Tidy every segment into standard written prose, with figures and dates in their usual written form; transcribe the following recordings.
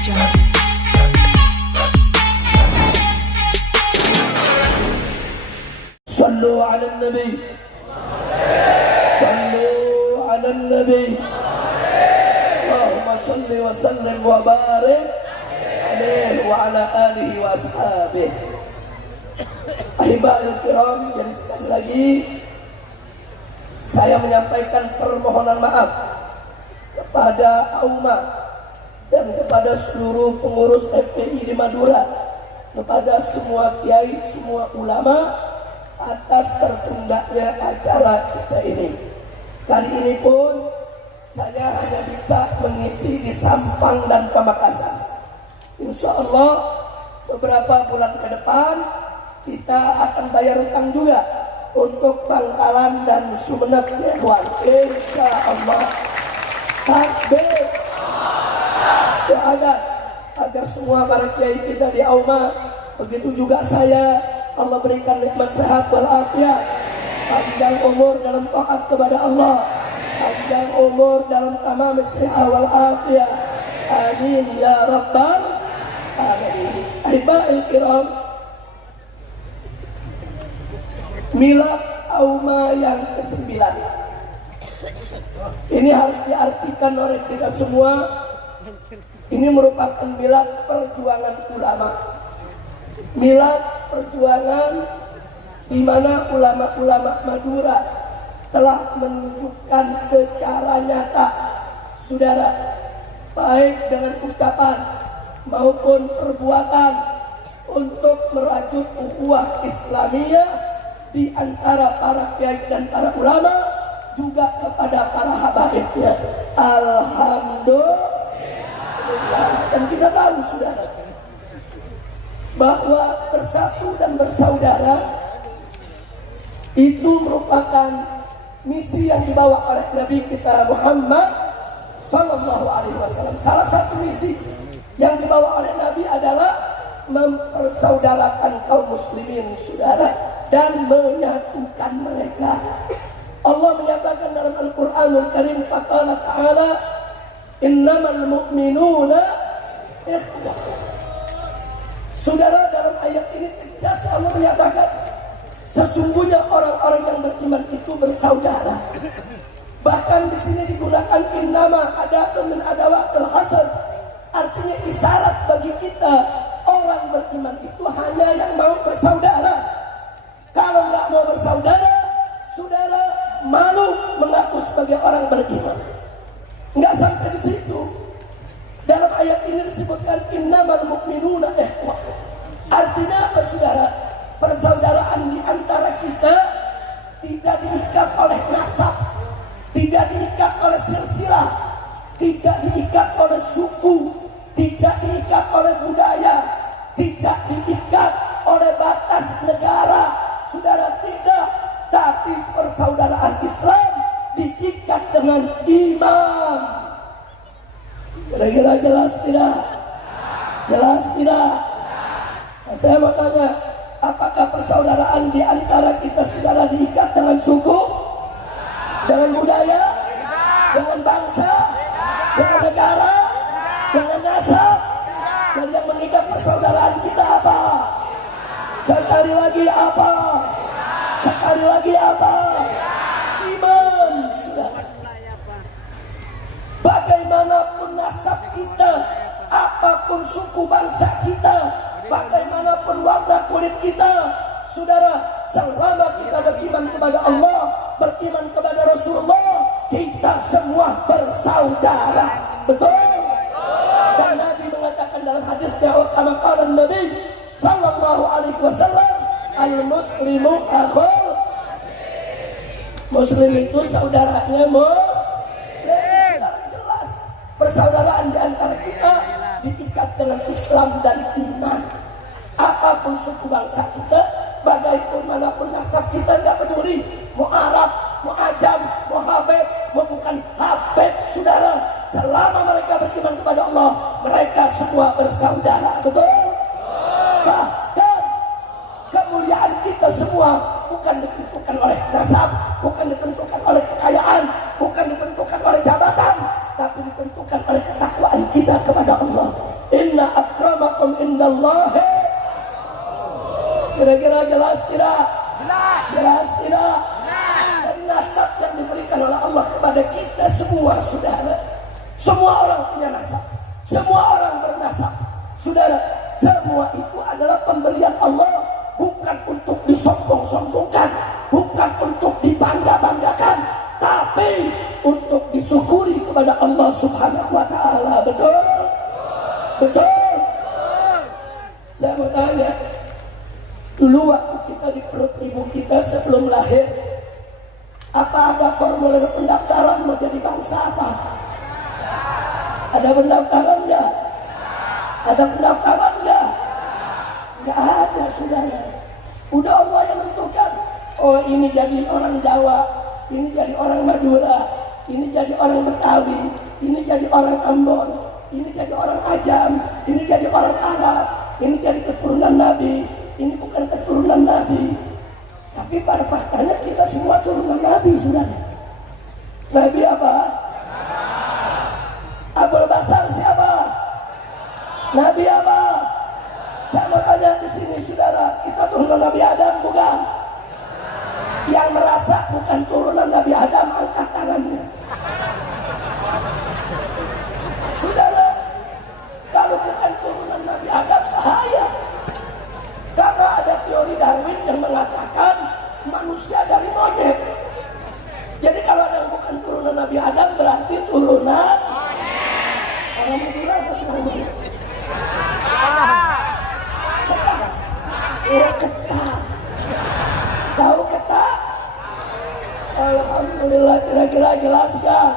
Sallu ala nabi, sallu ala nabi, Allahumma salli wa sallim wa barik alaihi wa ala alihi wa ashabihi. Ahibahil kiram, jadi sekali lagi saya menyampaikan permohonan maaf kepada AUMA dan kepada seluruh pengurus FPI di Madura, kepada semua kiai, semua ulama atas tertundanya acara kita ini. Kali ini pun saya hanya bisa mengisi di Sampang dan Pamekasan. Insya Allah beberapa bulan ke depan kita akan bayar utang juga untuk Bangkalan dan Sumeneb, ya kawan. Insya Allah. Takbir. Doakan agar semua para kiai kita di AUMA, begitu juga saya, Allah berikan nikmat sehat walafiat, panjang umur dalam taat kepada Allah, panjang umur dalam tamam siha walafiat. Amin ya rabbal alamin. Ahibahil kiram, milad AUMA yang ke-9 ini harus diartikan oleh kita semua. Ini merupakan milad perjuangan ulama, milad perjuangan di mana ulama-ulama Madura telah menunjukkan secara nyata, saudara, baik dengan ucapan maupun perbuatan, untuk merajut ukhuwah Islamiyah di antara para kiai dan para ulama, juga kepada para habaibnya. Alhamdulillah. Dan kita tahu, saudara, bahwa bersatu dan bersaudara itu merupakan misi yang dibawa oleh Nabi kita Muhammad Sallallahu Alaihi Wasallam. Salah satu misi yang dibawa oleh Nabi adalah mempersaudarakan kaum muslimin, saudara, dan menyatukan mereka. Allah menyatakan dalam Al-Quranul Karim, faqala ta'ala, innamal mu'minuna ikhwah. Saudara, dalam ayat ini tegas Allah menyatakan sesungguhnya orang-orang yang beriman itu bersaudara. Bahkan di sini digunakan innama adatun min adawatil hasad, artinya isyarat bagi kita orang beriman itu hanya yang mau bersaudara. Kalau nggak mau bersaudara, saudara malu mengaku sebagai orang beriman. Nggak sampai di situ. Dalam ayat ini disebutkan innamal mu'minuna ikhwah. Artinya apa, saudara? Persaudaraan di antara kita tidak diikat oleh nasab, tidak diikat oleh silsilah, tidak diikat oleh suku, tidak diikat oleh budaya, tidak diikat oleh batas negara, saudara, tidak. Tapi persaudaraan Islam diikat dengan iman. Kira-kira jelas tidak? Jelas tidak? Nah, saya mau tanya, apakah persaudaraan di antara kita, saudara, diikat dengan suku, dengan budaya, dengan bangsa, dengan negara, dengan nasab? Dan yang mengikat persaudaraan kita apa? Sekali lagi apa? Sekali lagi apa? Iman, saudara. Bagaimanapun nasab kita, apapun suku bangsa kita, bagaimanapun warna kulit kita, saudara, selama kita beriman kepada Allah, beriman kepada Rasulullah, kita semua bersaudara. Betul? Dan Nabi mengatakan dalam hadisnya, kama qala Nabi sallallahu alaihi wasallam, al-muslimu akhul muslim, itu saudaranya muslim. Jelas persaudaraan di antara kita diikat dengan Islam dan iman. Apapun suku bangsa kita, bagaimanapun nasab kita, tidak peduli mau Arab, mau Ajam, mau Habib, mau bukan Habib, saudara, selama mereka beriman kepada Allah, mereka semua bersaudara. Betul? Bahkan kemuliaan kita semua bukan ditentukan oleh nasab, bukan ditentukan oleh kekayaan, bukan ditentukan oleh jabatan, tapi ditentukan oleh ketakwaan kita kepada Allah. Inna akramakum indallahi. Kira-kira jelas tidak? Jelas tidak? Dari nasab yang diberikan oleh Allah kepada kita semua, saudara. Semua orang punya nasab, semua orang bernasab, saudara. Semua itu adalah pemberian Allah, bukan untuk disombong-sombongkan, bukan untuk dibangga-banggakan, tapi untuk disyukuri kepada Allah Subhanahu wa Ta'ala. Betul? Betul? Saya mau tanya, dulu waktu kita di perut ibu kita sebelum lahir, apa ada formulir pendaftaran mau jadi bangsa apa? Ada pendaftaran nggak? Ada pendaftaran nggak? Nggak ada, saudara. Udah Allah yang menentukan. Oh, ini jadi orang Jawa, ini jadi orang Madura, ini jadi orang Betawi, ini jadi orang Ambon, ini jadi orang Ajam, ini jadi orang Arab, ini jadi keturunan Nabi, ini bukan keturunan Nabi. Tapi pada faktanya kita semua turunan Nabi, saudara. Nabi apa? Abul Basar siapa? Nabi apa? Saya mau tanya di sini, saudara, kita turunan Nabi Adam bukan? Yang merasa bukan turunan Nabi Adam, angkat tangannya. Saudara, kalau bukan turunan Nabi Adam, bahaya. Karena ada teori Darwin yang mengatakan manusia dari monyet. Jadi kalau ada yang bukan turunan Nabi Adam, berarti turunan orang Madura. Ketak. Oh, ketak. Tahu ketak? Alhamdulillah, kira-kira jelas gak?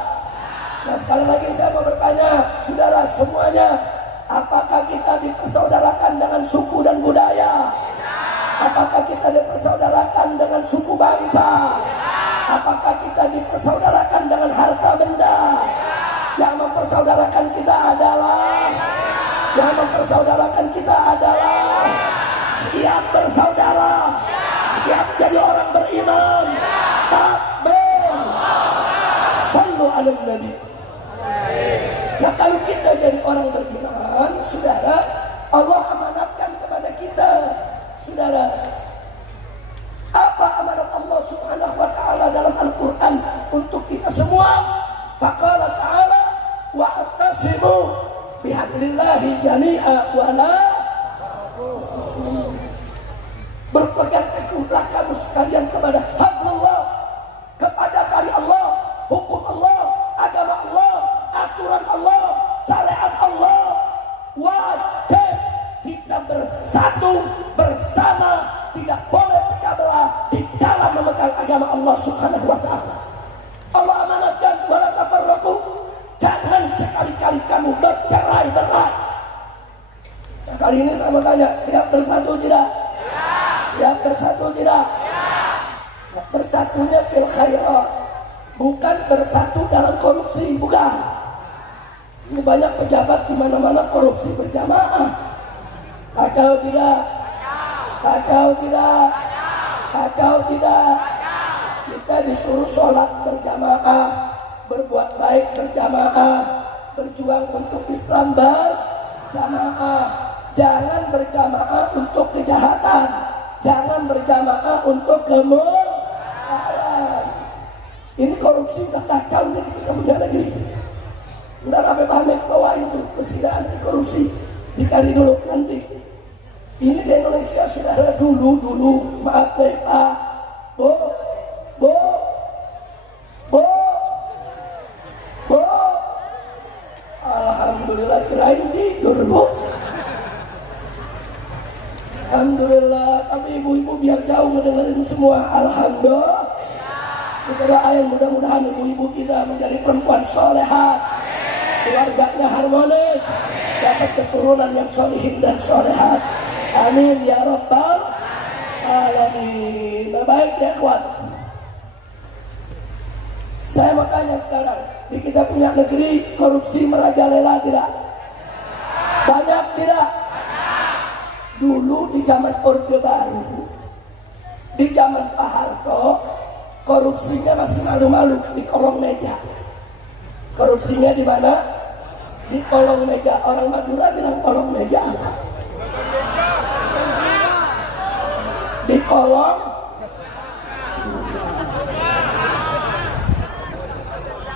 Nah, sekali lagi saya mau bertanya, saudara semuanya, apakah kita dipersaudarakan dengan suku dan budaya? Apakah kita dipersaudarakan dengan suku bangsa? Apakah kita dipersaudarakan dengan harta benda? Yang mempersaudarakan kita adalah siap bersaudara, siap jadi orang beriman. Takbir, sallu ala nabi. Nah, kalau kita jadi orang beriman, saudara, Allah amanatkan kepada kita, saudara. Apa amanat Allah Subhanahu wa Ta'ala dalam Al-Quran untuk kita semua? Faqala ta'ala wa'tasimu bihablillahi jami'a wa la berpegang teguhlah kamu sekalian kepada hablullah, kepada tali Allah, hukum Allah, agama Allah, aturan Allah, syariat Allah. Wajib kita bersatu bersama, tidak boleh pecah belah di dalam memegang agama Allah Subhanahu wa Ta'ala. Allah amanatkan wala tafarraqu, jangan sekali-kali kamu bercerai-berai. Nah, kali ini saya mau tanya, siap bersatu tidak? Siap bersatu tidak? Nah, bersatunya fil khairat, bukan bersatu dalam korupsi, bukan. Ini banyak pejabat di mana-mana korupsi berjamaah. Kacau tidak? Kacau tidak? Kacau tidak? Kita disuruh sholat berjamaah, berbuat baik berjamaah, berjuang untuk Islam berjamaah. Jangan berjamaah untuk kejahatan, jangan berjamaah untuk kemungkaran. Ini korupsi udah kacau nih di punya negeri. Ntar sampai panik bawa itu presiden anti korupsi, dicari dulu nanti. Ini di Indonesia sudah ada dulu, maaf deh Pak, Bu, alhamdulillah kirain tidur Bu. Alhamdulillah, tapi ibu-ibu biar jauh mendengarin semua. Alhamdulillah. Kita doain mudah-mudahan ibu-ibu kita menjadi perempuan solehat, keluarganya harmonis, dapat keturunan yang solihin dan solehat. Amin ya rabbal alamin. Baik ya kuat. Saya mau tanya sekarang, di kita punya negeri korupsi merajalela tidak? Banyak tidak? Dulu di zaman Orde Baru, di zaman Pak Harto, korupsinya masih malu-malu di kolong meja. Korupsinya di mana? Di kolong meja, orang Madura bilang kolong meja apa? Di kolong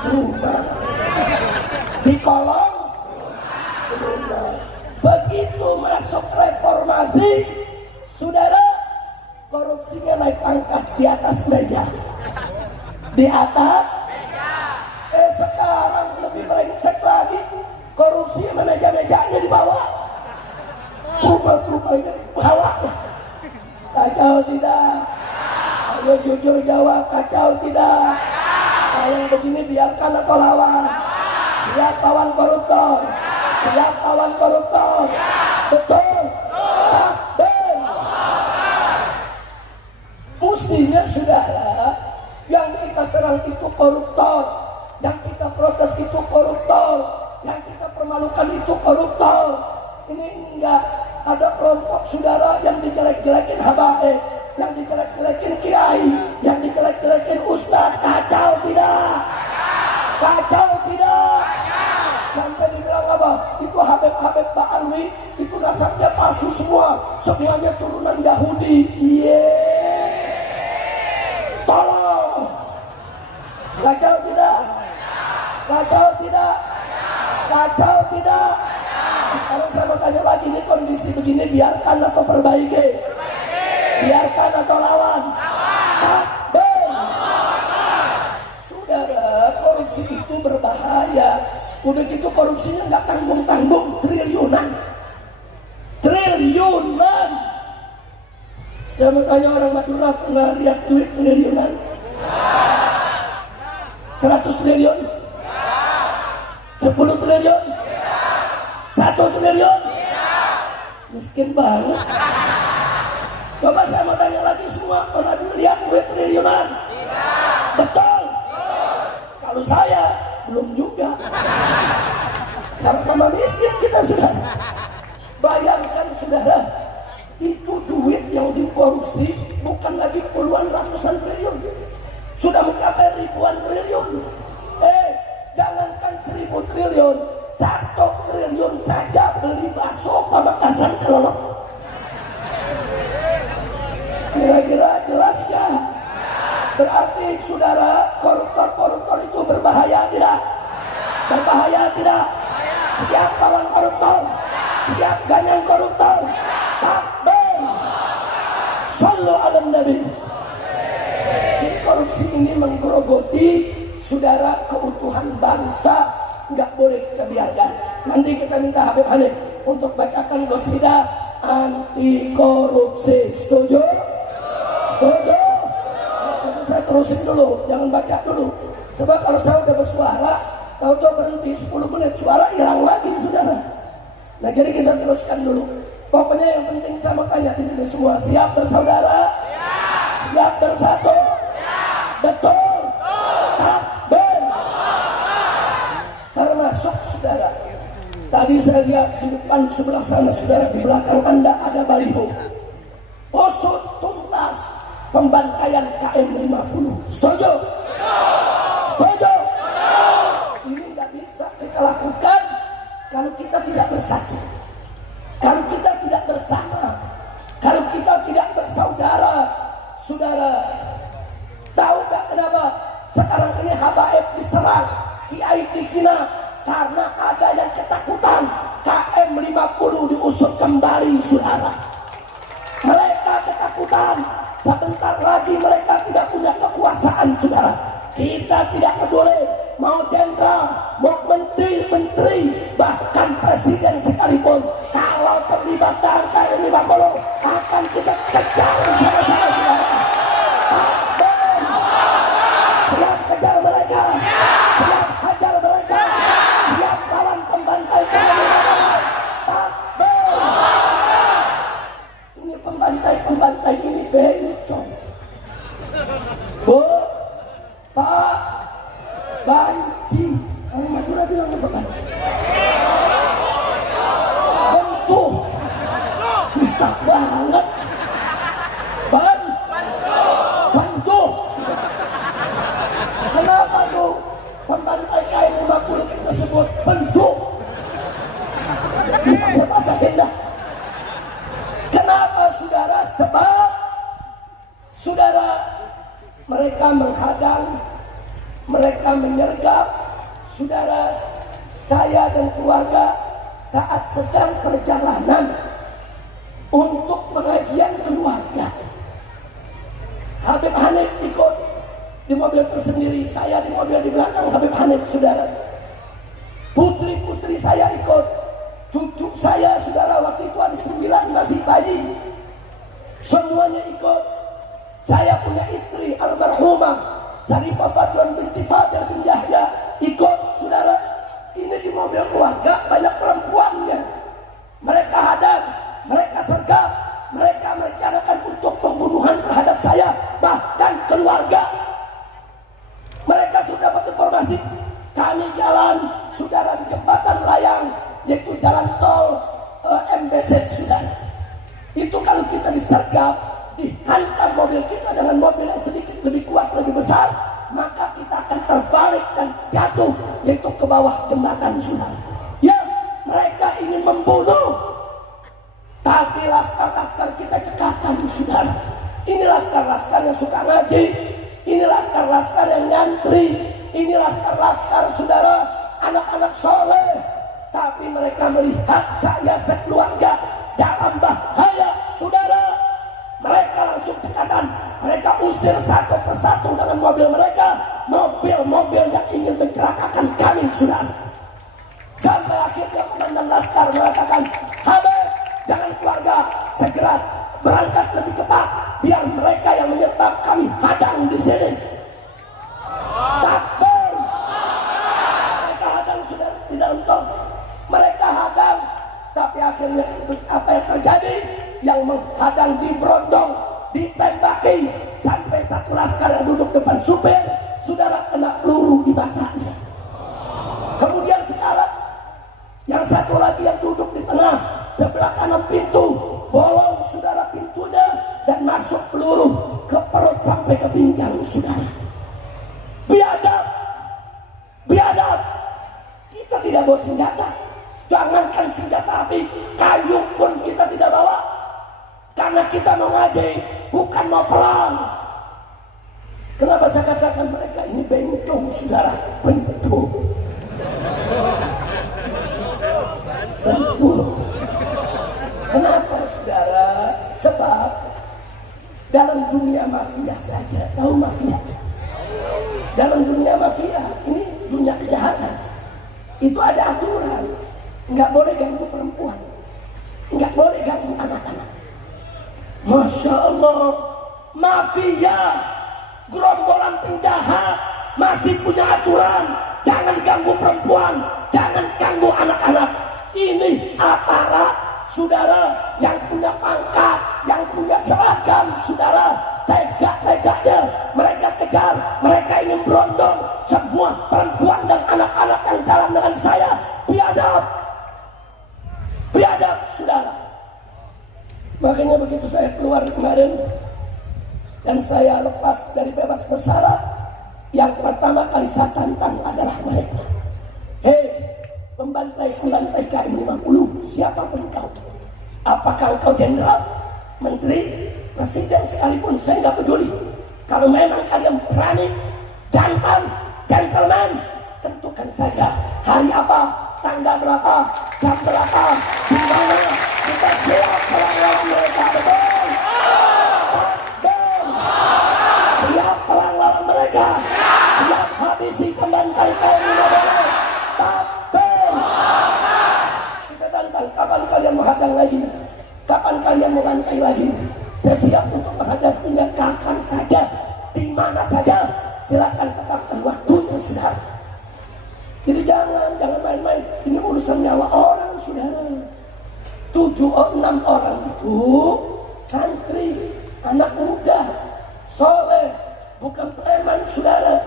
rumah. Di kolong rumah. Begitu masuk reformasi, saudara, korupsinya naik pangkat di atas meja. Di atas meja. Sekarang lebih brengsek lagi, korupsi sama meja-mejanya di bawah, rumah-rumahnya di bawah. Kacau tidak? Ayo jujur jawab, kacau tidak? Nah, yang begini biarkan atau lawan? Siap lawan koruptor? Siap lawan koruptor? Betul? Takbir. Mestinya saudara, yang kita serang itu koruptor, yang kita protes itu koruptor, yang kita permalukan itu koruptor. Ini enggak ada kelompok saudara yang dijelek-jelekin habaib, yang dijelek-jelekin kiai, yang dijelek-jelekin ustaz. Kacau tidak? Kacau tidak? Sampai dibilang apa? Itu Habib Pak Alwi, itu nasabnya palsu semua, semuanya turunan Yahudi. Tolong. Kacau tidak? Kacau tidak? Kacau tidak? Sekarang saya mau tanya lagi, ini kondisi begini biarkan atau perbaiki? Biarkan atau lawan? Takbir. Saudara, korupsi itu berbahaya. Udah gitu korupsinya nggak tanggung-tanggung, triliunan. Triliunan. Saya mau tanya, orang Madura pernah lihat duit triliunan? 100 triliun? 10 triliun? 1 triliun? Miskin banget. Bapak, saya mau tanya lagi, semua pernah lihat duit triliunan? Betul? Kalau saya belum juga. Sama-sama miskin kita, sudah. Bayangkan saudara, itu duit yang dikorupsi bukan lagi puluhan ratusan triliun, sudah mencapai ribuan triliun. Jangankan 1000 triliun, 1 triliun saja beli bakso Pamekasan kelelep. Kira-kira jelas gak? Berarti saudara, koruptor-koruptor itu berbahaya tidak? Berbahaya tidak? Siap lawan koruptor? Siap ganyan koruptor? Takbir. Sallu ala Nabi. Jadi korupsi ini menggerogoti saudara keutuhan bangsa, nggak boleh kita biarkan. Nanti kita minta Habib Hanif untuk bacakan qasidah anti korupsi. Setuju? Setuju? Tapi saya terusin dulu, jangan baca dulu. Sebab kalau saya udah bersuara, tahu-tahu berhenti 10 menit, suara hilang lagi, saudara. Nah, jadi kita teruskan dulu. Pokoknya yang penting saya mau tanya di sini semua, siap bersaudara? Siap bersatu? Betul? Takbir. Termasuk saudara, tadi saya lihat di depan sebelah sana, saudara, di belakang Anda ada baliho. Usut tuntas pembantaian KM 50. Setuju? Setuju? Ini nggak bisa kita lakukan kalau kita tidak bersatu, kalau kita tidak bersama, kalau kita tidak bersaudara. Saudara, tahu gak kenapa sekarang ini habaib diserang, kiai dihina? Karena ada yang ketakutan KM 50 diusut kembali, saudara. Mereka ketakutan, sebentar lagi mereka tidak punya kekuasaan, saudara. Kita tidak peduli mau jenderal, mau menteri, bahkan presiden sekalipun, kalau terlibat dalam KM 50 akan kita kejar sama-sama, saudara. Siap kejar mereka, siap hajar mereka, siap lawan pembantai KM 50. Takbir. Ini pembantai ini bencong. Bu, Pak, banci. Orang Madura bilang apa banci? sahindah. Kenapa saudara? Sebab saudara, mereka menghadang, mereka menyergap saudara, saya dan keluarga saat sedang perjalanan untuk pengajian keluarga. Habib Hanif ikut di mobil tersendiri, saya di mobil di belakang Habib Hanif, saudara. Putri-putri saya ikut, cucu saya, saudara, waktu itu ada 9 masih bayi, semuanya ikut. Saya punya istri almarhumah Syarifah Fadlan binti Fadil bin Yahya ikut, saudara. Ini di mobil keluarga banyak perempuannya. Mereka hadang, mereka sergap, mereka merencanakan untuk pembunuhan terhadap saya, bahkan keluarga. Mereka sudah dapat informasi kami jalan, saudara, di jembatan layang, yaitu jalan tol MBZ, saudara. Itu kalau kita disergap, dihantam mobil kita dengan mobil yang sedikit lebih kuat, lebih besar, maka kita akan terbalik dan jatuh, yaitu ke bawah jembatan, saudara. Ya, mereka ingin membunuh, tapi laskar-laskar kita cekatan, saudara. Ini laskar-laskar yang suka ngaji, ini laskar-laskar yang nyantri, ini laskar-laskar, saudara, anak-anak soleh. Tapi mereka melihat saya sekeluarga dalam bahaya, saudara. Mereka langsung cekatan, mereka usir satu persatu dengan mobil mereka, mobil-mobil yang ingin mencelakakan kami, saudara. Sampai akhirnya komandan laskar mengatakan, Habib, jangan keluarga, segera berangkat lebih cepat, biar mereka yang menyertap kami hadang di sini. Takbir. Mereka hadang, saudara, di dalam tol. Mereka hadang, tapi akhirnya apa yang terjadi? Yang menghadang diberondong, ditembaki, sampai satu laskar yang duduk depan supir, saudara, kena peluru di matanya. Kemudian sekarang yang satu lagi yang duduk di tengah sebelah kanan pintu, bolong, saudara, pintunya, dan masuk peluru ke perut sampai ke pinggang, saudara. Biadab, biadab. Kita tidak bawa senjata, jangankan senjata api, kayu pun kita tidak bawa, karena kita mau ngaji, bukan mau perang. Kenapa saya katakan mereka ini bentong, saudara? Bentuk. Bentuk. Kenapa, saudara? Sebab dalam dunia mafia saja, tahu mafia? Dalam dunia mafia, ini dunia kejahatan, itu ada aturan. Nggak boleh ganggu perempuan, nggak boleh ganggu anak-anak. Masya Allah, mafia, gerombolan penjahat masih punya aturan. Jangan ganggu perempuan, jangan ganggu anak-anak. Ini aparat, saudara, yang punya pangkat, yang punya seragam, saudara. Tega-teganya mereka kejar, mereka ingin berondong semua perempuan dan anak-anak yang jalan dengan saya. Biadab, biadab, saudara. Makanya begitu saya keluar kemarin dan saya lepas dari bebas bersyarat, yang pertama kali saya tantang adalah mereka. Hei, pembantai-pembantai KM 50, siapapun kau, apakah kau jenderal, menteri, presiden sekalipun, saya nggak peduli. Kalau memang kalian berani, jantan, gentleman, tentukan saja hari apa, tanggal berapa, jam berapa, di mana kita siap perang mereka, betul? Siap perang lawan mereka, siap habisi pembantai kaum Indonesia. Takbir. Kita tantang, kapan kalian menghadang lagi? Kapan kalian melantai lagi? Saya siap untuk menghadapinya kapan saja, di mana saja. Silakan tetapkan waktunya, saudara. Jadi jangan main-main. Ini urusan nyawa orang, saudara. 6 orang itu santri, anak muda, soleh, bukan preman, saudara.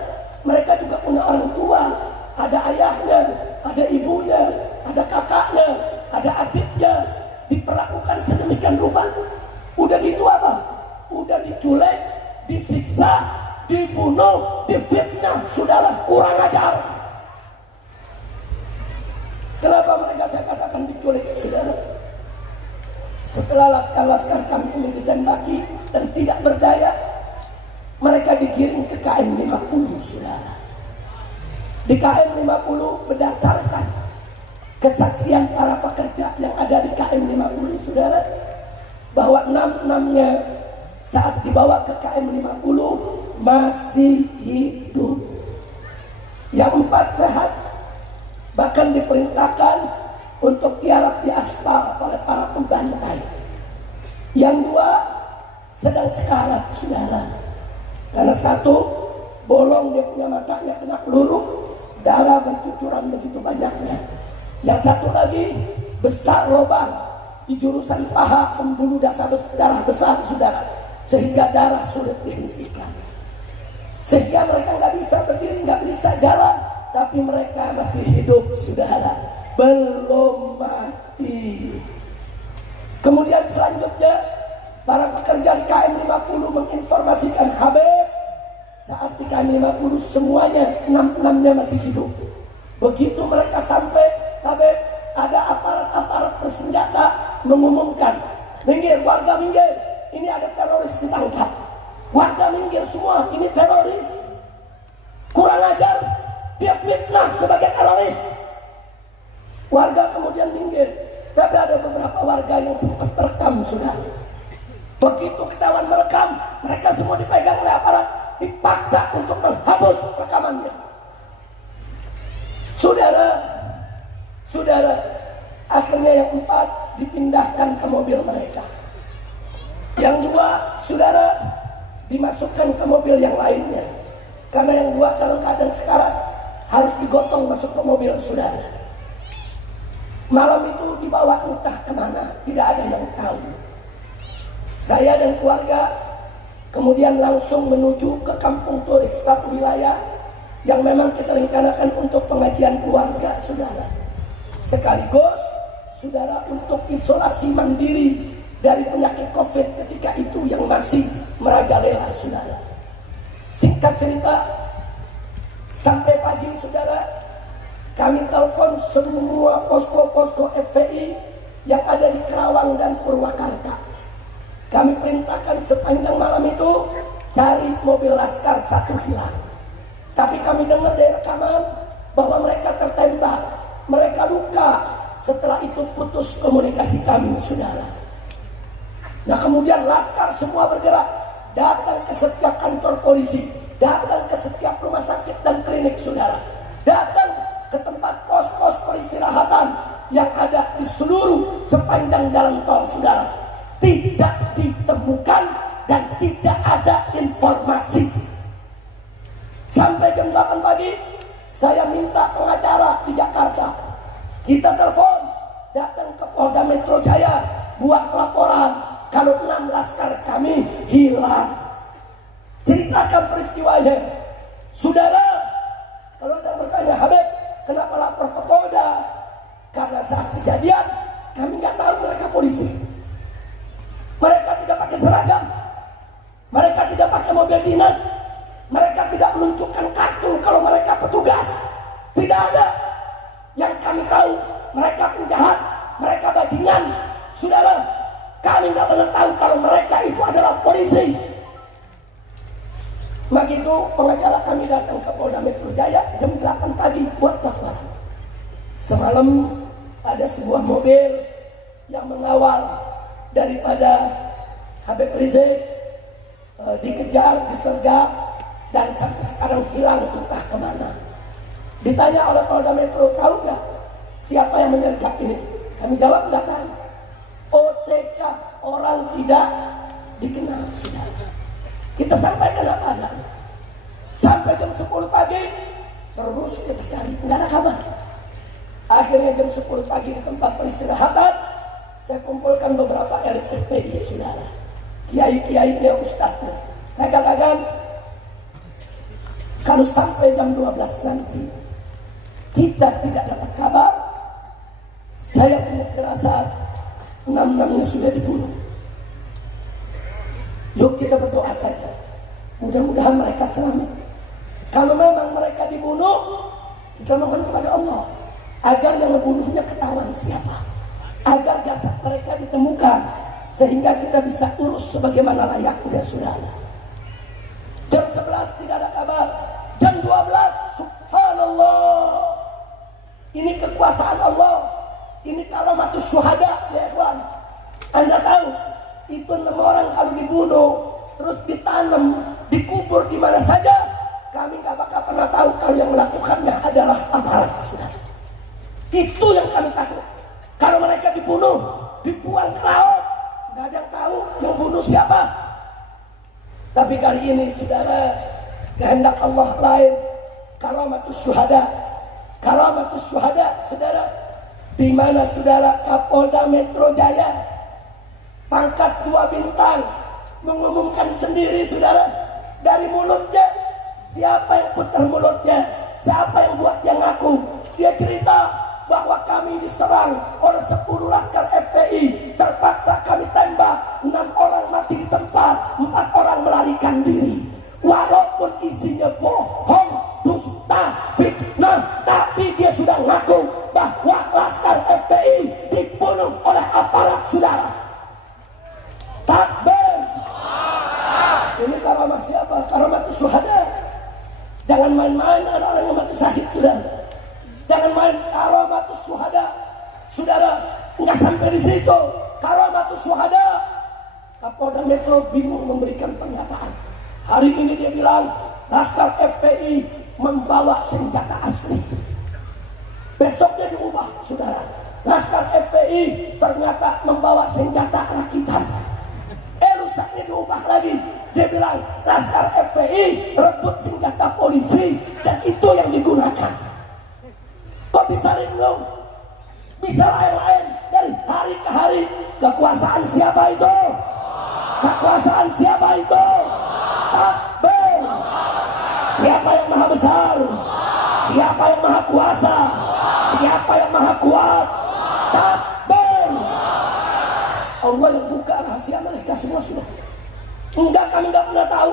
Mereka juga punya orang tua, ada ayahnya, ada ibunya, ada kakaknya, ada adiknya, diperlakukan sedemikian rupa. Udah gitu apa? Udah diculik, disiksa, dibunuh, difitnah, saudara, kurang ajar. Kenapa mereka saya katakan diculik, saudara? Setelah laskar-laskar kami ini ditembaki dan tidak berdaya, mereka digiring ke KM 50, saudara. Di KM 50 berdasarkan kesaksian para pekerja yang ada di KM 50, saudara, bahwa 6-6-nya saat dibawa ke KM 50 masih hidup. Yang 4 sehat, bahkan diperintahkan untuk tiarap di aspal oleh para pembantai. Yang 2 sedang sekarat, saudara, karena 1 bolong dia punya matanya kena peluru, darah bercucuran begitu banyaknya. Yang 1 lagi besar lubang di jurusan paha, pembuluh darah besar, saudara, sehingga darah sulit dihentikan. Sehingga mereka nggak bisa berdiri, nggak bisa jalan, tapi mereka masih hidup, saudara, belum mati. Kemudian selanjutnya para pekerja di KM 50 menginformasikan Habib, saat di KM 50 semuanya 6-6-nya masih hidup. Begitu mereka sampai Habib, ada aparat-aparat bersenjata mengumumkan, minggir, warga minggir, ini ada teroris ditangkap. Warga minggir semua, ini teroris. Kurang ajar, dia fitnah sebagai teroris. Warga kemudian minggir, tapi ada beberapa warga yang sempat merekam, sudah. Begitu ketahuan merekam, mereka semua dipegang oleh aparat, dipaksa untuk menghapus rekamannya. Saudara, akhirnya yang 4 dipindahkan ke mobil mereka. Yang 2, saudara, dimasukkan ke mobil yang lainnya. Karena yang 2 dalam keadaan sekarat, harus digotong masuk ke mobil, saudara. Malam itu dibawa entah kemana, tidak ada yang tahu. Saya dan keluarga kemudian langsung menuju ke kampung turis, satu wilayah yang memang kita rencanakan untuk pengajian keluarga, saudara. Sekaligus, saudara, untuk isolasi mandiri dari penyakit COVID ketika itu yang masih merajalela, saudara. Singkat cerita, sampai pagi, saudara, kami telepon semua posko-posko FPI yang ada di Kerawang dan Purwakarta. Kami perintahkan sepanjang malam itu cari mobil laskar 1 hilang. Tapi kami dengar dari rekaman bahwa mereka tertembak, mereka luka. Setelah itu putus komunikasi kami, saudara. Nah, kemudian laskar semua bergerak, datang ke setiap kantor polisi, datang ke setiap rumah sakit dan klinik, saudara, datang ke tempat pos-pos peristirahatan yang ada di seluruh sepanjang jalan tol, saudara. Tidak ditemukan dan tidak ada informasi. Sampai jam 8 pagi, saya minta pengacara di Jakarta. Kita telepon, datang ke Polda Metro Jaya, buat laporan kalau 6 laskar kami hilang. Ceritakan peristiwanya, saudara. Kalau ada bertanya, Habib, kenapa lapor ke Polda? Karena saat kejadian kami nggak tahu mereka polisi. Mereka tidak pakai seragam, mereka tidak pakai mobil dinas, mereka tidak menunjukkan kartu kalau mereka petugas. Tidak ada. Yang kami tahu mereka penjahat, mereka bajingan, saudara. Kami nggak pernah tahu kalau mereka itu adalah polisi. Begitu pengacara kami datang ke Polda Metro Jaya jam 8 pagi buat laporan. Semalam ada sebuah mobil yang mengawal daripada Habib Rizik dikejar, disergap, dan sampai sekarang hilang entah kemana. Ditanya oleh Polda Metro, tahu nggak siapa yang menyergap ini? Kami jawab nggak tahu. OTK, orang tidak dikenal, sudah. Kita sampaikan apa adanya. Sampai jam 10 pagi terus kita cari, nggak ada kabar. Akhirnya jam 10 pagi di tempat peristirahatan, saya kumpulkan beberapa elit FPI, saudara, kiai-kiainya, ustadznya. Saya katakan, kalau sampai jam 12 nanti kita tidak dapat kabar, saya punya firasat 6-6-nya sudah dibunuh. Yuk kita berdoa saja, mudah-mudahan mereka selamat. Kalau memang mereka dibunuh, kita mohon kepada Allah agar yang membunuhnya ketahuan siapa. agar jasad mereka ditemukan sehingga kita bisa urus sebagaimana layaknya, saudara. Jam 11 tidak ada kabar, jam 12 subhanallah, ini kekuasaan Allah, ini karamatus syuhada ya ikhwan. Anda tahu itu 6 orang kalau dibunuh terus ditanam, dikubur di mana saja, kami gak bakal pernah tahu kalau yang melakukannya adalah aparat, saudara. Itu yang kami takut. Kalau mereka dibunuh, dibuang ke laut, gak ada yang tahu yang bunuh siapa. Tapi kali ini, saudara, kehendak Allah lain. Karamatus syuhada, karamatus syuhada, saudara. Di mana saudara Kapolda Metro Jaya, pangkat 2 bintang, mengumumkan sendiri, saudara, dari mulutnya. Siapa yang putar mulutnya? Siapa yang buat dia ngaku? Dia cerita bahwa kami diserang oleh 10 laskar FPI, terpaksa kami tembak, 6 orang mati di tempat, 4 orang melarikan diri. Walaupun isinya bohong, dusta, fitnah, tapi dia sudah ngaku bahwa laskar FPI dibunuh oleh aparat, saudara. Takbir. Ini karamah siapa? Karamah syuhada. Jangan main-main ada orang yang mati syahid, saudara. Jangan main karamatus syuhada, saudara. Enggak sampai di situ. Karamatus syuhada, Kapolda Metro bingung memberikan pernyataan. Hari ini dia bilang laskar FPI membawa senjata asli. Besoknya diubah, saudara. Laskar FPI ternyata membawa senjata rakitan. Lusanya diubah lagi. Dia bilang laskar FPI rebut senjata polisi dan itu yang digunakan. Kok bisa linglung? Bisa lain-lain dari hari ke hari. Kekuasaan siapa itu? Kekuasaan siapa itu? Takbir. Siapa yang maha besar? Siapa yang maha kuasa? Siapa yang maha kuat? Takbir. Allah yang buka rahasia mereka semua sudah. Enggak, kami enggak pernah tahu.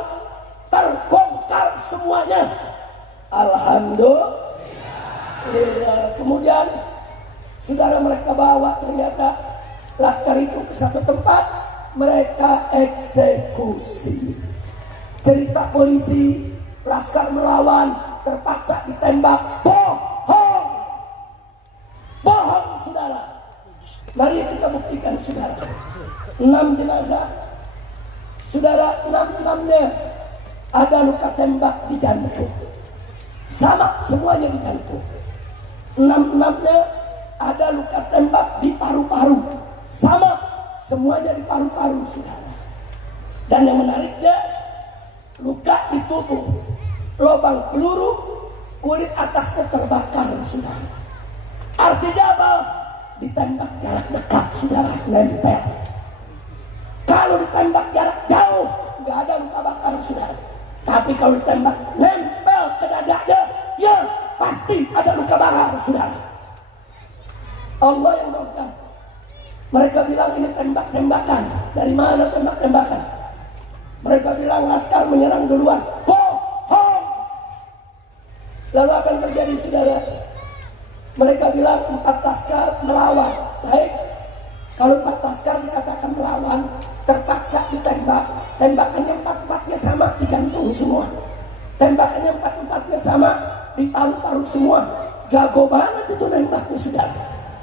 Terbongkar semuanya. Alhamdulillah. Kemudian saudara, mereka bawa ternyata laskar itu ke satu tempat, mereka eksekusi. Cerita polisi, laskar melawan, terpaksa ditembak. Bohong. Bohong, saudara. Mari kita buktikan, saudara. 6 jenazah, saudara, 6-6-nya ada luka tembak di jantung. Sama semuanya di jantung. 6-6-nya ada luka tembak di paru-paru. Sama semuanya di paru-paru, saudara. Dan yang menariknya, luka di tubuh, lubang peluru, kulit atasnya terbakar, saudara. Artinya apa? Ditembak jarak dekat, saudara, nempel. Kalau ditembak jarak jauh, nggak ada luka bakar, saudara. Tapi kalau ditembak nempel ke dadanya, ya pasti ada luka bakar, saudara. Allah yang bongkar. Mereka bilang ini tembak-tembakan. Dari mana tembak-tembakan? Mereka bilang laskar menyerang duluan. Bohong. Lalu apa yang terjadi, saudara? Mereka bilang 4 laskar melawan. Baik, kalau 4 laskar dikatakan melawan, terpaksa ditembak. Tembakannya 4-4-nya sama di jantung semua. Tembakannya 4-4-nya sama di paru-paru semua. Jago banget itu nembaknya, saudara.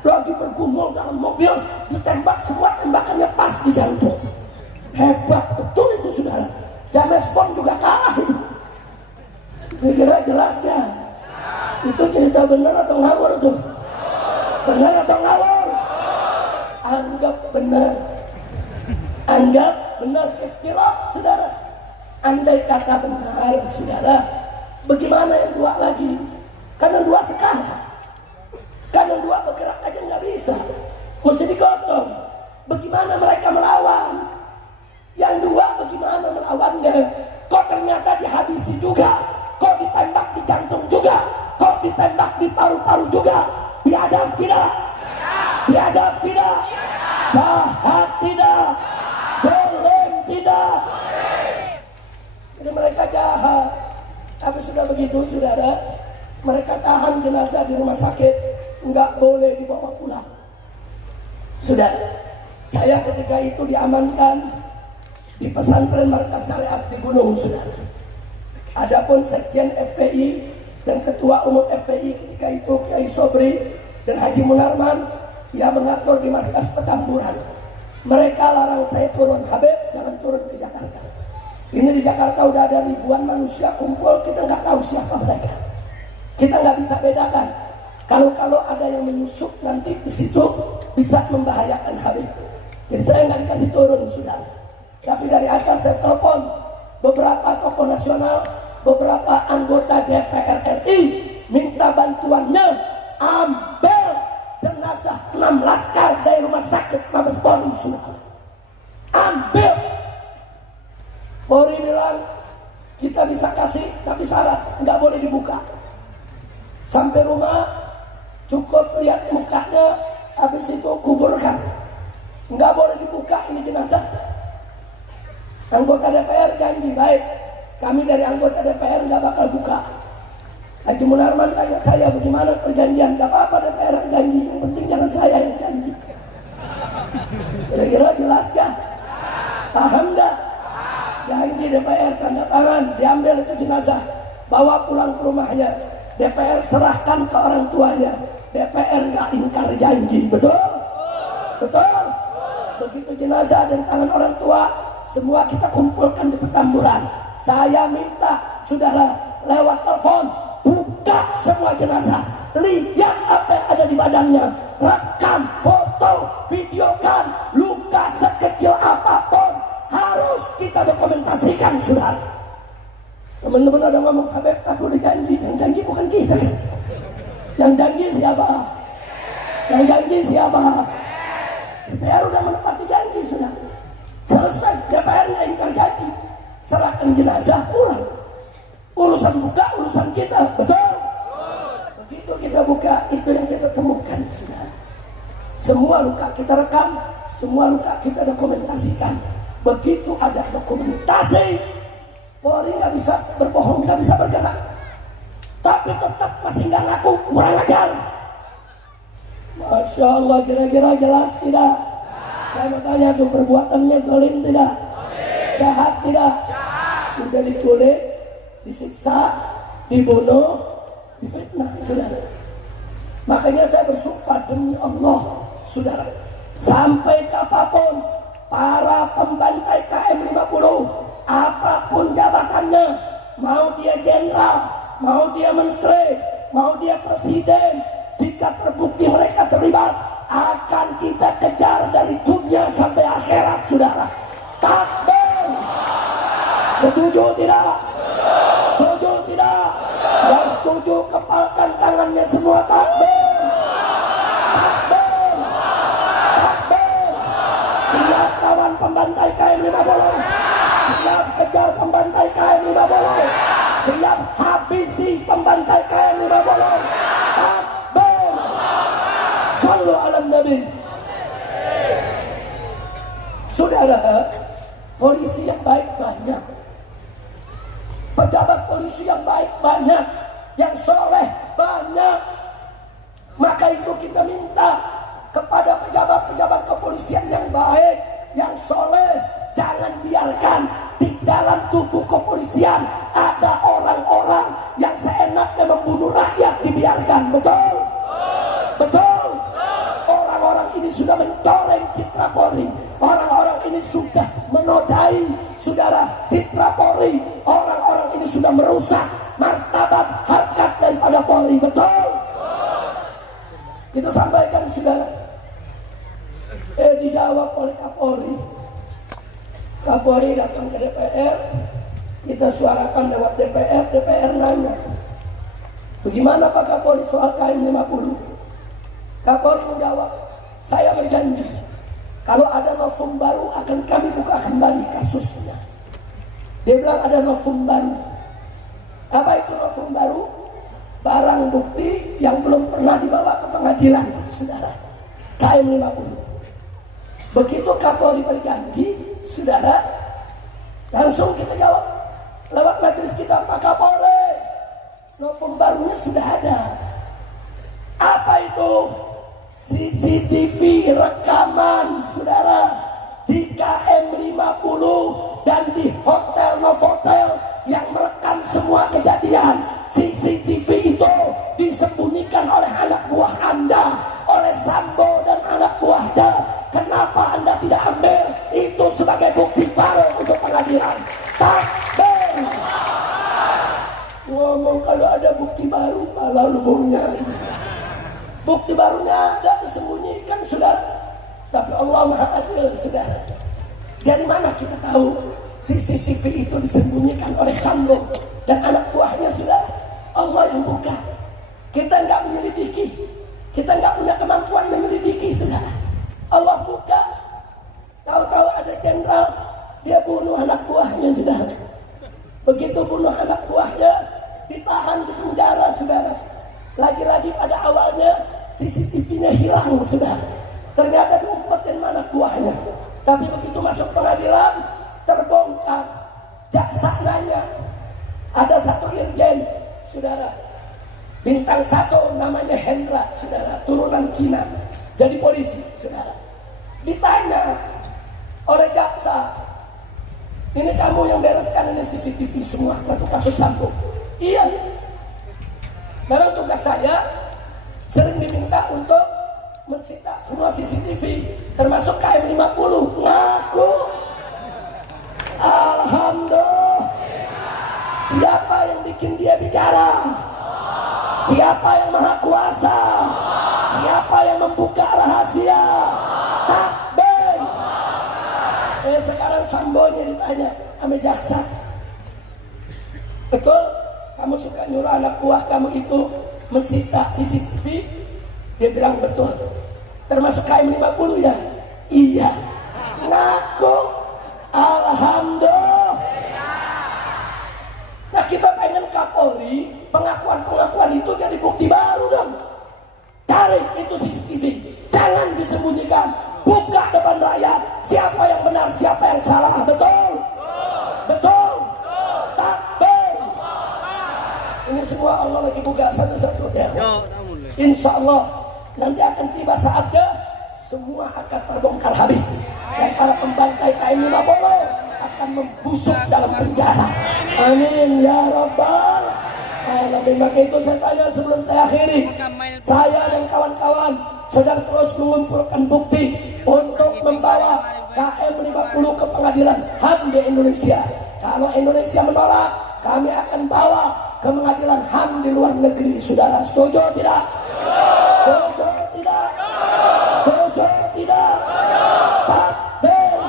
Lagi bergumul dalam mobil, ditembak semua, tembakannya pas di jantung. Hebat betul itu, saudara. James Bond juga kalah itu. Kira-kira jelas kan? Itu cerita benar atau ngawur tuh? Benar atau ngawur? Anggap benar. Anggap benar, istirahat, saudara. Andai kata benar, saudara, bagaimana yang 2 lagi? Kan yang 2 sekarang. Kan yang 2 bergerak aja nggak bisa, mesti digotong. Bagaimana mereka melawan? Yang 2 bagaimana melawannya? Kok ternyata dihabisi juga? Kok ditembak di jantung juga? Kok ditembak di paru-paru juga? Biadab tidak? Biadab tidak? Jahat tidak? Zalim tidak? Jadi mereka jahat. Tapi sudah begitu, saudara, mereka tahan jenazah di rumah sakit, nggak boleh dibawa pulang. Sudah, saya ketika itu diamankan di pesantren Markas Syariat di Gunung, saudara. Adapun Sekjen FPI dan Ketua Umum FPI ketika itu Kiai Sobri dan Haji Munarman, dia mengatur di Markas Petamburan. Mereka larang saya turun, Habib jangan turun ke Jakarta. Ini di Jakarta udah ada ribuan manusia kumpul, kita nggak tahu siapa mereka. Kita nggak bisa bedakan. Kalau ada yang menyusup nanti di situ bisa membahayakan Habib. Jadi saya nggak dikasih turun, sudah. Tapi dari atas saya telepon beberapa tokoh nasional, beberapa anggota DPR RI, minta bantuannya ambil jenazah 6 laskar dari rumah sakit Mabes Polri, sudah. Ambil. Polri bilang kita bisa kasih tapi syarat nggak boleh dibuka. Sampai rumah cukup lihat mukanya, habis itu kuburkan. Nggak boleh dibuka ini jenazah. Anggota DPR janji, baik, kami dari anggota DPR nggak bakal buka. Haji Munarman tanya saya, bagaimana perjanjian? Gak apa-apa DPR yang janji, yang penting jangan saya yang janji. Kira-kira jelas gak? Paham gak? Janji DPR, tanda tangan, diambil itu jenazah, bawa pulang ke rumahnya. DPR serahkan ke orang tuanya. DPR gak ingkar janji, betul? Betul? Begitu jenazah dari tangan orang tua, semua kita kumpulkan di Petamburan. Saya minta, saudara, lewat telepon, buka semua jenazah, lihat apa yang ada di badannya, rekam, foto, videokan, luka sekecil apapun harus kita dokumentasikan, saudara. Teman-teman ada ngomong, Habib tapi udah janji. Yang janji bukan kita kan? Yang janji siapa? Yang janji siapa? DPR udah menepati janji, sudah selesai. DPR nggak ingkar janji, serahkan jenazah pulang. Urusan buka urusan kita, betul? Begitu kita buka, itu yang kita temukan, sudah. Semua luka kita rekam, semua luka kita dokumentasikan. Begitu ada dokumentasi, Polri nggak bisa berbohong, nggak bisa bergerak, tapi tetap masih nggak ngaku, kurang ajar. Masya Allah, kira-kira jelas tidak? Saya mau tanya tuh, perbuatannya zalim tidak? Jahat tidak? Udah diculik, disiksa, dibunuh, difitnah, saudara. Makanya saya bersumpah demi Allah, saudara, sampai kapanpun para pembantai KM50, apapun jabatannya, mau dia jenderal, mau dia menteri, mau dia presiden, jika terbukti mereka terlibat, akan kita kejar dari dunia sampai akhirat, saudara. Takbir. Setuju tidak? Setuju tidak? Yang setuju kepalkan tangannya semua, takbir. Takbir. Takbir. Siap lawan pembantai KM50. Siap kejar pembantai KM50. Siap habisi pembantai KM50. Takbir. Sallu ala Nabi. Saudara, polisi yang baik banyak, pejabat polisi yang baik banyak, yang soleh banyak. Maka itu kita minta kepada pejabat-pejabat kepolisian yang baik, yang soleh, jangan biarkan di dalam tubuh kepolisian ada orang-orang yang seenaknya membunuh rakyat, dibiarkan. Betul? Betul? Orang-orang ini sudah mencoreng citra Polri. Orang-orang ini sudah menodai, saudara, citra Polri. Orang-orang ini sudah merusak martabat harkat daripada Polri. Betul? Kita sampaikan, saudara. Dijawab oleh Kapolri. Kapolri datang ke DPR, kita suarakan lewat DPR. DPR nanya, bagaimana Pak Kapolri soal KM50? Kapolri menjawab, saya berjanji kalau ada novum baru akan kami buka kembali kasusnya. Dia bilang ada novum baru. Apa itu novum baru? Barang bukti yang belum pernah dibawa ke pengadilan, saudara. KM50. Begitu Kapolri berjanji, saudara, langsung kita jawab lewat majelis kita, Pak Kapolri, novum barunya sudah ada. Apa itu? CCTV rekaman saudara, di KM 50 dan di hotel Novotel yang merekam semua kejadian. CCTV itu disembunyikan oleh anak buah Anda, oleh Sambo dan anak buahnya. Kenapa Anda tidak ambil itu sebagai bukti baru untuk pengadilan? Takbir. Ngomong kalau ada bukti baru malah lubungnya. Bukti barunya ada disembunyikan, saudara. Tapi Allah Maha Adil, saudara. Dari mana kita tahu CCTV itu disembunyikan oleh Sambo dan anak buahnya, saudara? Allah yang buka. Kita nggak menyelidiki. Kita nggak punya kemampuan menyelidiki, saudara. Allah buka. Tahu-tahu ada jenderal, dia bunuh anak buahnya, saudara. Begitu bunuh anak buahnya, ditahan di penjara, saudara. Lagi-lagi pada awalnya CCTV-nya hilang, saudara. Ternyata diumpetin anak buahnya. Tapi begitu masuk pengadilan, terbongkar. Jaksa nanya, ada satu irjen, saudara, bintang 1 namanya Hendra, saudara, turunan Cina, jadi polisi, saudara. Ditanya oleh jaksa, ini kamu yang bereskan ini CCTV semua waktu kasus Sambo? Iya. Memang tugas saya sering diminta untuk mensita semua CCTV termasuk KM 50. Ngaku. Alhamdulillah. Siapa yang bikin dia bicara? Siapa yang maha kuasa? Siapa yang membuka rahasia? Takbir. Sekarang Sambonya ditanya sama jaksa, betul kamu suka nyuruh anak buah kamu itu mensita CCTV? Dia bilang betul. Termasuk KM 50 ya? Iya. Ngaku. Alhamdulillah. Nah, kita pengen Kapolri pengakuan-pengakuan itu jadi bukti baru dong. Cari itu CCTV, jangan disembunyikan, buka depan rakyat siapa yang benar, siapa yang salah. Betul? Betul? Takbir. Ini semua Allah lagi buka satu-satu ya. Insya Allah nanti akan tiba saatnya semua akan terbongkar habis, dan para pembantai KM 50 akan membusuk dalam penjara. Amin ya rabbal alamin. Maka itu saya tanya sebelum saya akhiri, saya dan kawan-kawan sedang terus mengumpulkan bukti untuk membawa KM 50 ke pengadilan HAM di Indonesia. Kalau Indonesia menolak, kami akan bawa ke pengadilan HAM di luar negeri. Saudara setuju tidak? Setuju tidak? Setuju tidak? Takbir.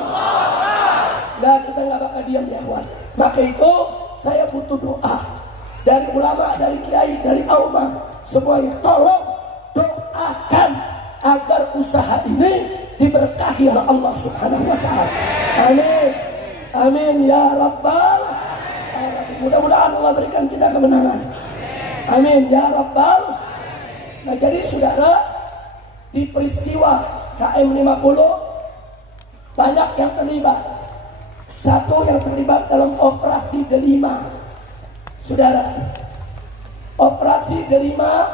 Nah, kita nggak bakal diam ya, kawan. Maka itu saya butuh doa dari ulama, dari kiai, dari ulama semuanya. Tolong doakan agar usaha ini diberkahi oleh Allah Subhanahu wa taala. Amin. Amin ya rabbal alamin. Mudah-mudahan Allah berikan kita kemenangan. Amin ya rabbal. Nah, jadi saudara, di peristiwa KM 50 banyak yang terlibat. Satu yang terlibat dalam operasi Delima. Saudara, operasi Delima,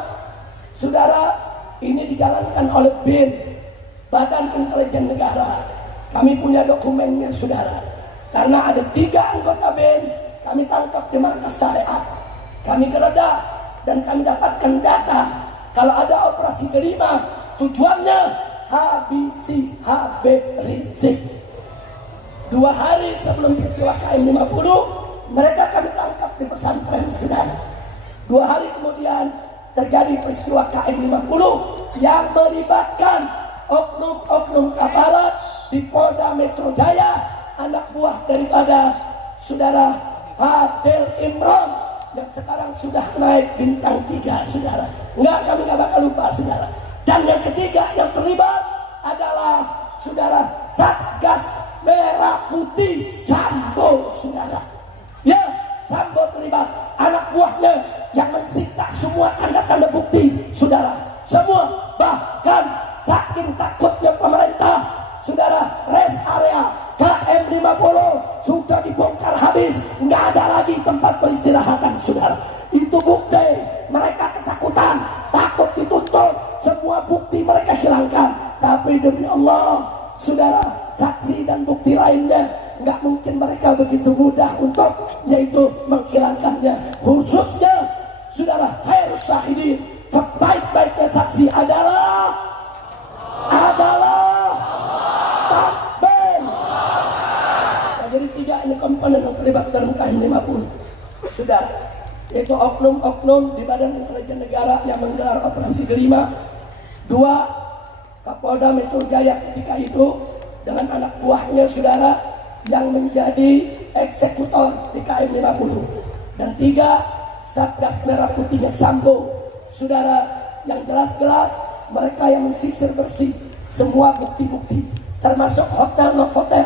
saudara, ini dijalankan oleh BIN, Badan Intelijen Negara. Kami punya dokumennya, saudara. Karena ada 3 anggota BIN, kami tangkap di markas syariat. Kami geledah dan kami dapatkan data. Kalau ada operasi Delima, tujuannya habisi Habib Rizik. 2 hari sebelum peristiwa KM 50, mereka kami tangkap di pesantren, saudara. 2 hari kemudian terjadi peristiwa KM 50 yang melibatkan oknum-oknum aparat di Polda Metro Jaya, anak buah daripada saudara Fadil Imran yang sekarang sudah naik bintang 3, saudara. Kami nggak bakal lupa, saudara. Dan yang ketiga yang terlibat adalah saudara Satgas Merah Putih Sambo, saudara. Ya, Sambo terlibat, anak buahnya yang mensita semua tanda-tanda bukti, saudara. Semua, bahkan saking takutnya pemerintah, saudara, rest area KM 50 sudah dibongkar habis, nggak ada lagi tempat peristirahatan, saudara. Itu bukti mereka ketakutan, takut dituntut, semua bukti mereka hilangkan. Tapi demi Allah, saudara, saksi dan bukti lainnya, nggak mungkin mereka begitu mudah untuk yaitu menghilangkannya. Khususnya saudara, harus syahidin, sebaik-baiknya saksi adalah takbir. Nah, jadi 3 ini komponen yang terlibat dalam KM 50 saudara, yaitu oknum-oknum di Badan Intelijen Negara yang menggelar operasi Delima. 2, Kapolda Metro Jaya ketika itu dengan anak buahnya saudara yang menjadi eksekutor di KM 50. Dan 3, Satgas Merah Putihnya Sambo saudara, yang jelas-jelas mereka yang mensisir bersih semua bukti-bukti, termasuk hotel Novotel.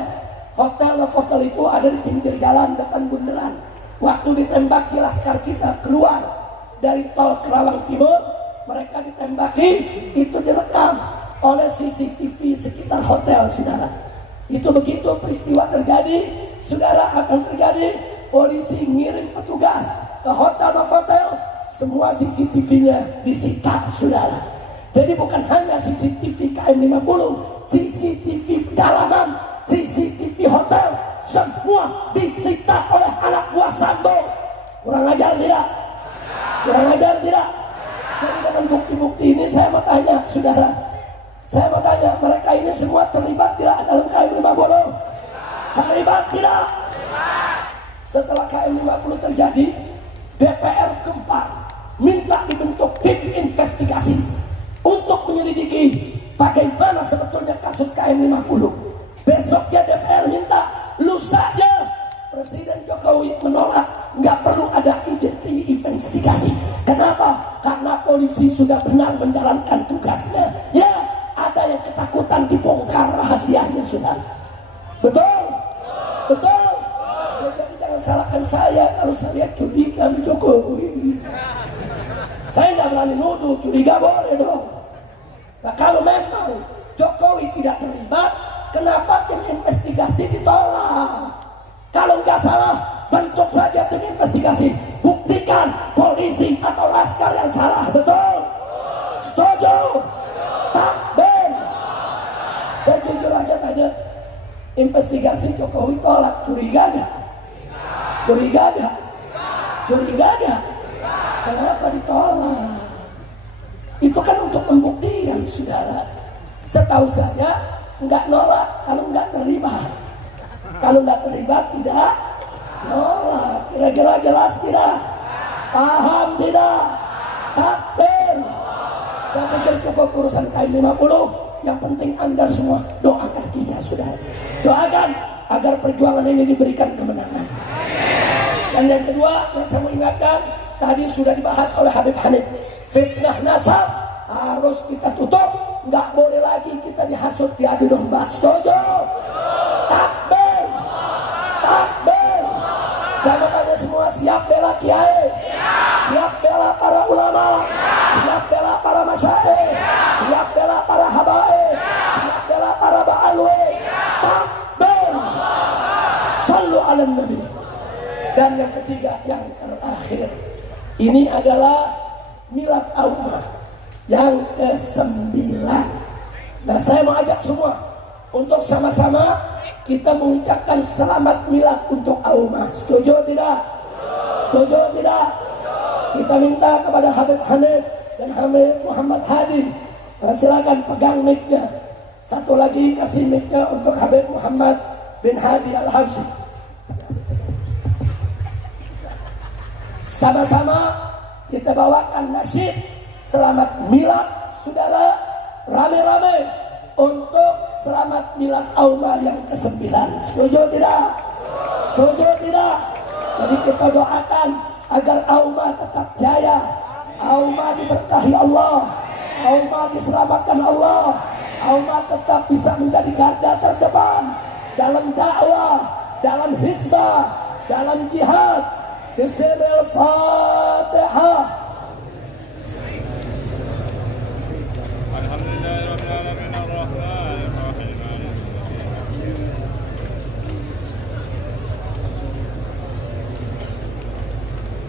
Hotel Novotel itu ada di pinggir jalan depan bundaran. Waktu ditembaki laskar kita keluar dari tol Kerawang Timur, mereka ditembaki, itu direkam oleh CCTV sekitar hotel saudara. Itu begitu peristiwa terjadi saudara, akan terjadi, polisi ngirim petugas ke hotel Novotel, semua CCTV-nya disita saudara. Jadi bukan hanya CCTV KM 50, CCTV jalanan, CCTV hotel, semua disita oleh anak buah Sambo. Kurang ajar tidak? Kurang ajar tidak? Jadi dengan bukti-bukti ini saya mau tanya saudara, saya mau tanya, mereka ini semua terlibat tidak dalam KM 50? Terlibat tidak? Setelah KM 50 terjadi, DPR gempar minta dibentuk tim investigasi untuk menyelidiki bagaimana sebetulnya kasus KM 50. Besoknya DPR minta, lusanya Presiden Jokowi menolak, nggak perlu ada investigasi. Kenapa? Karena polisi sudah benar menjalankan tugasnya. Ya, ada yang ketakutan dibongkar rahasianya sudah. Betul? Betul? Ya, jadi jangan salahkan saya kalau saya lihat curiga sama Jokowi. Saya nggak berani nuduh, curiga boleh dong. Nah, kalau memang Jokowi tidak terlibat, kenapa tim investigasi ditolak? Kalau nggak salah, bentuk saja tim investigasi. Buktikan polisi atau laskar yang salah. Betul? Setuju? Takbir. Saya jujur aja tanya, investigasi Jokowi tolak, curiga gak? Curiga gak? Curiga gak? Kenapa ditolak? Itu kan untuk pembuktian saudara. Setahu saya nggak nolak kalau nggak terlibat. Kalau nggak terlibat tidak nolak. Kira-kira jelas tidak? Paham tidak? Takbir. Saya pikir cukup urusan KM 50. Yang penting Anda semua doakan kita saudara. Doakan agar perjuangan ini diberikan kemenangan. Dan yang kedua yang saya mau ingatkan, tadi sudah dibahas oleh Habib Hanif, fitnah nasab harus kita tutup, nggak boleh lagi kita dihasut, diadu domba. Setuju? Takbir, takbir. Saya mau tanya semua, siap bela kiai, siap bela para ulama, siap bela para masyaikh, siap bela para habaib, siap bela para ba'alwi. Takbir, sallu ala nabi. Dan yang ketiga, yang terakhir, ini adalah milad Aumah yang ke-9. Nah, saya mau ajak semua untuk sama-sama kita mengucapkan selamat milad untuk Aumah. Setuju tidak? Setuju tidak? Kita minta kepada Habib Hanif dan Habib Muhammad Hadi, silakan pegang mic-nya. Satu lagi kasih mic-nya untuk Habib Muhammad bin Hadi Al-Habsyi. Sama-sama kita bawakan nasyid selamat milad saudara, rame-rame untuk selamat milad Aumah yang ke-9. Setuju tidak? Setuju tidak? Jadi kita doakan agar Aumah tetap jaya, Aumah diberkahi Allah, Aumah diselamatkan Allah, Aumah tetap bisa menjadi garda terdepan dalam dakwah, dalam hizbah, dalam jihad. Bismillahirrahmanirrahim.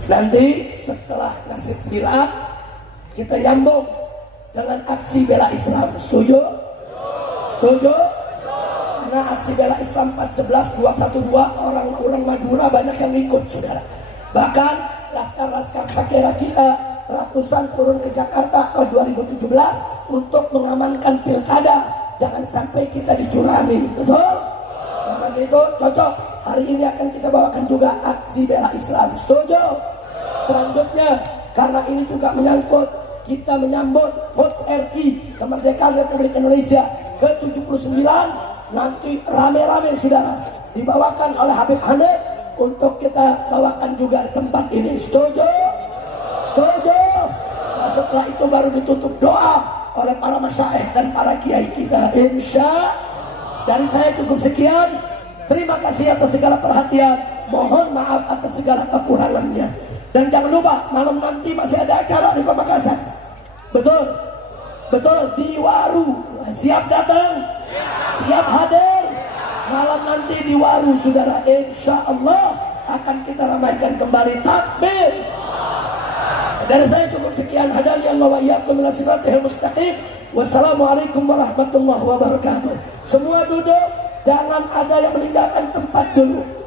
Nanti setelah nasib milad kita nyambung dengan aksi bela Islam. Setuju? Setuju? karena aksi bela Islam 411 212 orang-orang Madura banyak yang ikut, saudara. Bahkan laskar-laskar Sakera kita ratusan turun ke Jakarta tahun 2017 untuk mengamankan pilkada, jangan sampai kita dicurangi, betul? Nah, itu cocok. Hari ini akan kita bawakan juga aksi bela Islam, setuju? Selanjutnya, karena ini juga menyangkut kita menyambut HUT RI, kemerdekaan Republik Indonesia ke-79, nanti rame-rame saudara dibawakan oleh Habib Hanif untuk kita bawakan juga di tempat ini, setuju? Setuju? Nah, setelah itu baru ditutup doa oleh para masyaikh dan para kiai kita, insya. Dari saya cukup sekian. Terima kasih atas segala perhatian, mohon maaf atas segala kekurangannya. Dan jangan lupa malam nanti masih ada acara di Pamekasan. Betul? Betul, di Waru. Siap datang? Siap hadir? Malam nanti di Waru, saudara. Insya Allah akan kita ramaikan kembali. Takbir. Dari saya cukup sekian. Hadani Allah wa iyyakum ila siratal mustaqim. Wassalamualaikum warahmatullahi wabarakatuh. Semua duduk, jangan ada yang meninggalkan tempat dulu.